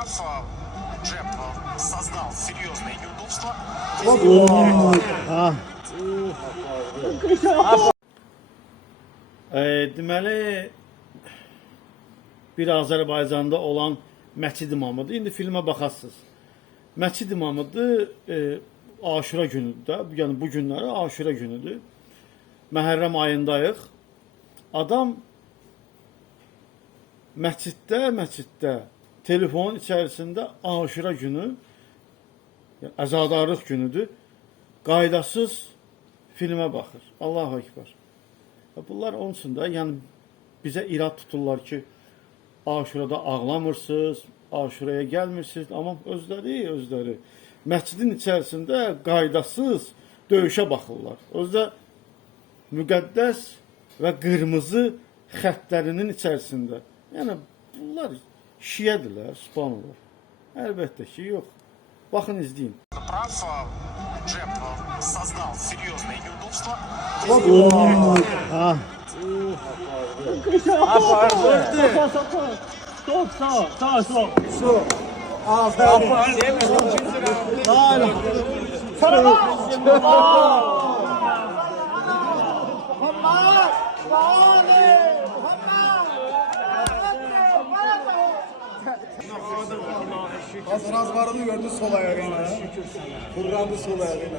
прав, Джеб создал серьезные неудобства. Deməli, bir Azərbaycanda olan məscid imamıdır. İndi filmə baxasınız. Məscid imamıdır, Aşura günüdür də. Yəni bu günləri Aşura günüdür. Məhərrəm ayındayıq. Adam məsciddə telefonun içərisində Aşura günü, yəni əzadarlıq günüdür, qaydasız filmə baxır. Allahu Ekber. Bunlar onun üçün də, yəni bizə irad tuturlar ki, Aşurada ağlamırsınız, Aşuraya gəlmirsiniz, amma özləri məscidin içərisində qaydasız döyüşə baxırlar. Özdə müqəddəs və qırmızı xəttlərinin içərisində. Yəni bunlar şiədirlər, subhanallah. Əlbəttə ki, yox. Baxın, izləyin. Прав, Джеб создал серьезные неудобства. Az razvarını gördü sol ayağıyla. Fırlandı sol ayağıyla.